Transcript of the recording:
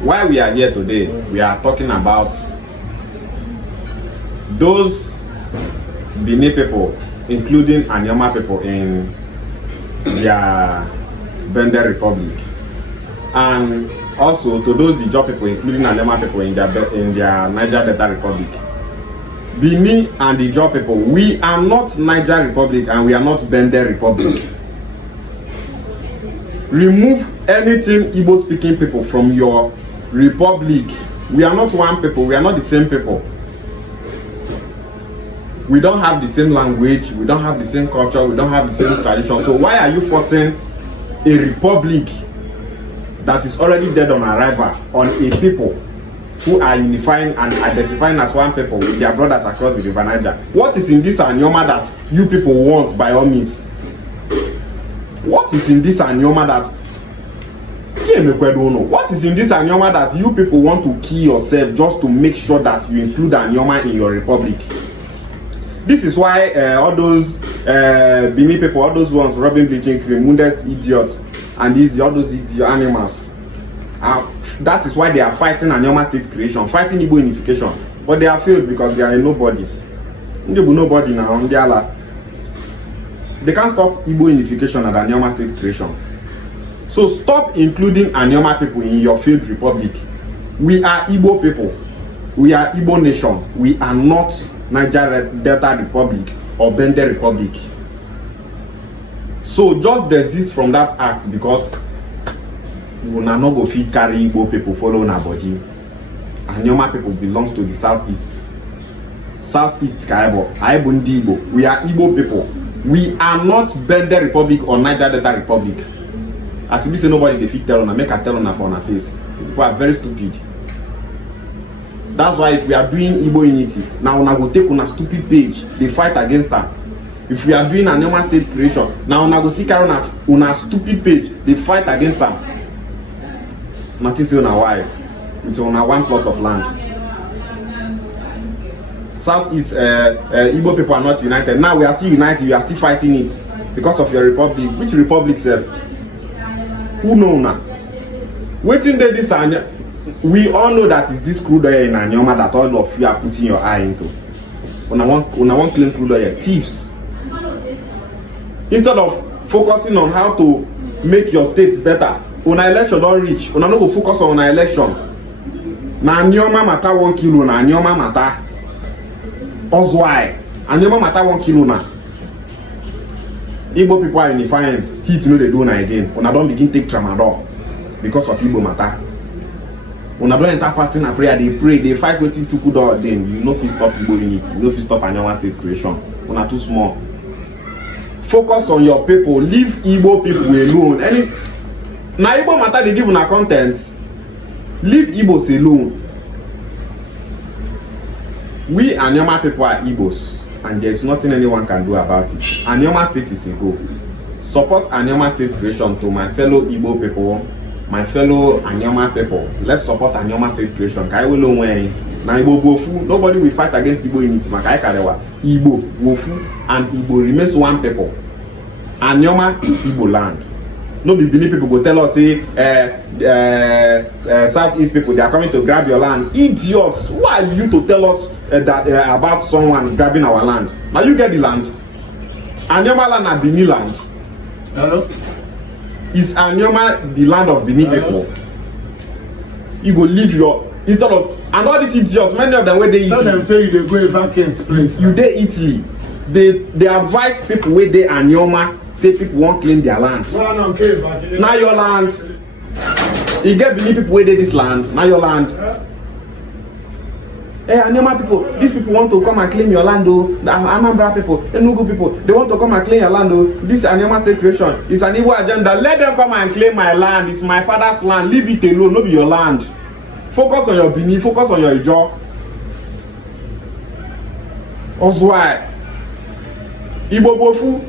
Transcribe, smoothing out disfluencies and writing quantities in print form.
why we are here today, we are talking about those Benin people, including Anioma people in their Bendel Republic, and also to those Igbos people, including Anioma people in their Niger Delta Republic. Benin and the Igbos people, we are not Niger Republic and we are not Bendel Republic. Remove anything Igbo speaking people from your republic. We are not one people, we are not the same people. We don't have the same language, we don't have the same culture, we don't have the same tradition. So why are you forcing a republic that is already dead on arrival on a people who are unifying and identifying as one people with their brothers across the river Niger? What is in this Anioma that you people want by all means? What is in this Anioma that what is in this Anioma that you people want to kill yourself just to make sure that you include Anioma in your republic? This is why all those Benin people, all those ones rubbing bleaching cream, wounded idiots, and all those idiot animals, that is why they are fighting Anioma state creation, fighting Igbo unification. But they are failed because they are a nobody. Nobody now, they can't stop Igbo unification and Anioma state creation. So stop including Anioma people in your failed republic. We are Igbo people. We are Igbo nation. We are not Niger Delta Republic or Bendel Republic. So just desist from that act because you will not go fit carry Igbo people follow our body. Anioma people belongs to the southeast. Southeast Kaibo. Aibundi Igbo. We are Igbo people. We are not Bendel Republic or Niger Delta Republic. As if you say nobody they fit tell on, make a tell on for on face. People are very stupid. That's why if we are doing Igbo unity, now we go take on a stupid page, they fight against her. If we are doing a Anioma state creation, now we go see on a stupid page, they fight against her. Nothing say on our wise. It's on a one plot of land. Southeast Igbo people are not united. Now we are still united, we are still fighting it because of your republic. Which republic, self? Who know now? Waiting there this and we all know that is this crude oil in Anioma that all of you are putting your eye into. When I want clean crude oil, thieves. Instead of focusing on how to make your state better, when election don't reach, when I no go focus on an election. Na Anioma matter 1 kilo, na Anioma matter. Ozwai, Anioma matter 1 kilo na. Igbo people are unifying. Heat no they do na again. When I don't begin take tramadol because of Igbo matter. When I don't enter fasting and prayer, they pray, they fight waiting to good or then you know if you stop Igbo unity, you know if you stop Anioma state creation. When are too small. Focus on your people, leave Igbo people alone. Now Igbo matter they give una content. Leave Igbos alone. We Anioma people are Igbos, and there's nothing anyone can do about it. Anioma state is a go. Support Anioma state creation to my fellow Igbo people, my fellow Anioma people. Let's support Anioma state creation. Kai will way. Na Igbo Wofu, nobody will fight against Igbo unity. Makai Karewa. Igbo, Wofu, and Igbo remains one people. Anioma is Igbo land. No be Benin people go tell us say Southeast people they are coming to grab your land. Idiots! Who are you to tell us that about someone grabbing our land? Now you get the land. Anioma land and Benin land. Hello? Is Anioma the land of Benin people? You go leave your instead of and all these idiots, many of them where they Tell them say you they go a vacant place. You dey Italy. They advise people where they Anioma say people won't claim their land. Now your land. You get Benin people where they this land. Now your land. Hey, Anioma people, these people want to come and claim your land though. The Anambra people, Enugu people, they want to come and claim your land though. This Anioma state creation is an evil agenda. Let them come and claim my land. It's my father's land. Leave it alone, no be your land. Focus on your Benin, focus on your Ijo. Ozwai. Igbo Bofu.